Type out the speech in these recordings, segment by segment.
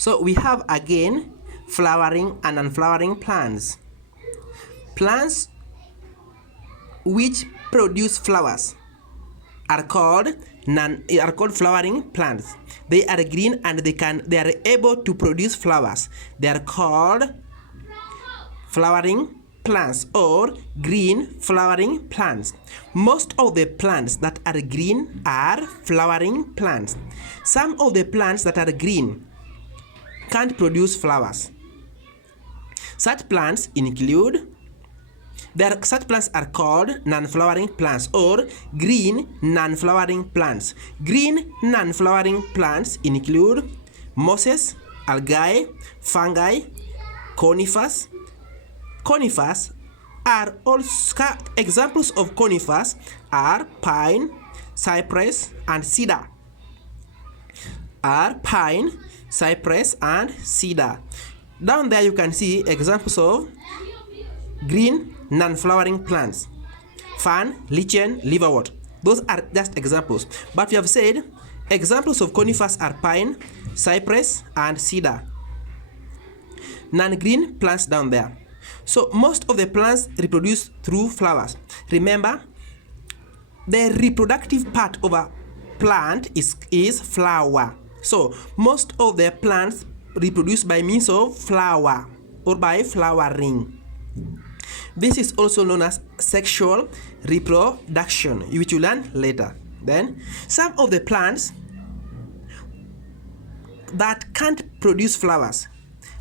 So we have again flowering and unflowering plants. Plants which produce flowers are called flowering plants. They are green and they are able to produce flowers. They are called flowering plants or green flowering plants. Most of the plants that are green are flowering plants. Some of the plants that are green can't produce flowers. Such plants are called non-flowering plants or green non-flowering plants. Green non-flowering plants include mosses, algae, fungi, conifers. Conifers are also examples of conifers are pine, cypress, and cedar. Down there you can see examples of green non-flowering plants: fern, lichen, liverwort. Those are just examples, but we have said examples of conifers are pine, cypress, and cedar. Non-green plants down there. So most of the plants reproduce through flowers. Remember, the reproductive part of a plant is flower. So most of the plants reproduce by means of flower or by flowering. This is also known as sexual reproduction, which you learn later. Then some of the plants that can't produce flowers,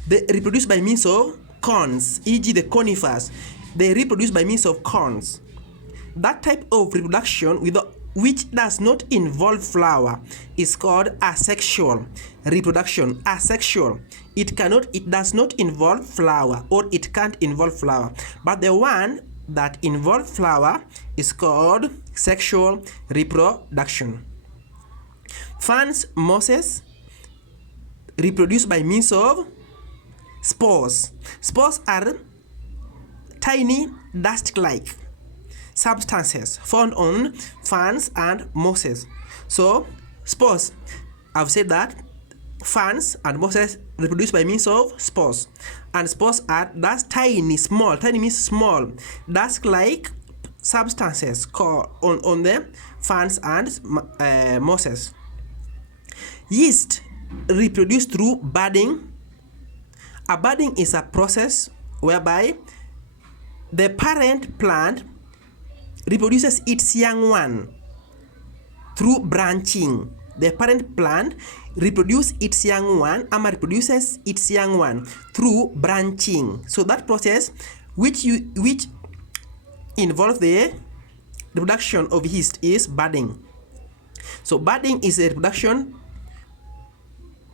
they reproduce by means of cones, e.g. the conifers. They reproduce by means of cones. That type of reproduction which does not involve flower is called asexual reproduction. Asexual. It does not involve flower, or it can't involve flower. But the one that involves flower is called sexual reproduction. Ferns, mosses reproduce by means of spores. Spores are tiny dust-like substances found on ferns and mosses. So spores, I've said that ferns and mosses reproduce by means of spores, and spores are tiny means small dust-like substances on the ferns and mosses. Yeast reproduce through budding. A budding is a process whereby the parent plant reproduces its young one through branching. The parent plant reproduces its young one through branching. So that process which involves the reproduction of yeast is budding. So budding is a reproduction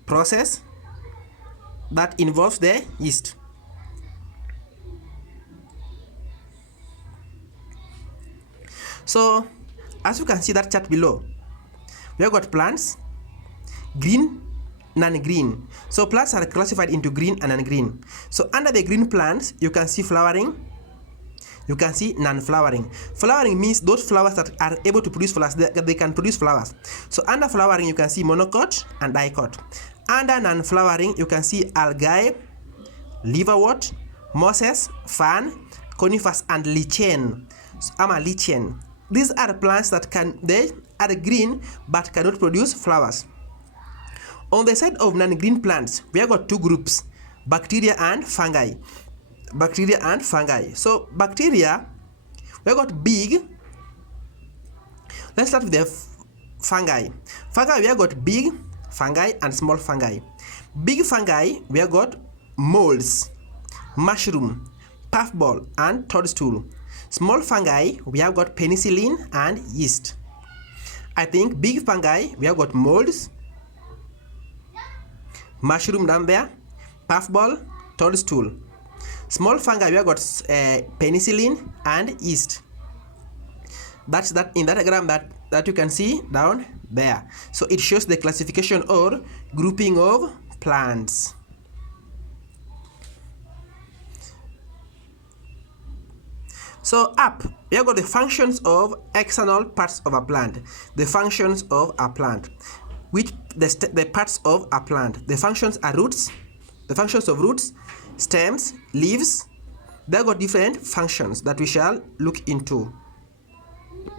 process that involves the yeast. So as you can see that chart below, we have got plants, green, non-green. So plants are classified into green and non-green. So under the green plants, you can see flowering, you can see non-flowering. Flowering means those flowers that are able to produce flowers, they can produce flowers. So under flowering, you can see monocot and dicot. Under non-flowering, you can see algae, liverwort, mosses, fern, conifers, and lichen. Lichen. These are plants that they are green but cannot produce flowers. On the side of non-green plants, we have got two groups: bacteria and fungi. So bacteria, we have got big. Let's start with the fungi. Fungi, we have got big fungi and small fungi. Big fungi, we have got molds, mushroom, puffball, and toadstool. Small fungi, we have got penicillin and yeast. I think big fungi, we have got molds, mushroom down there, puffball, toadstool. Small fungi, we have got penicillin and yeast. That's that in that diagram that you can see down there. So it shows the classification or grouping of plants. So up, we have got the functions of external parts of a plant. The functions of a plant. Which the parts of a plant. The functions are roots. The functions of roots, stems, leaves. They got different functions that we shall look into.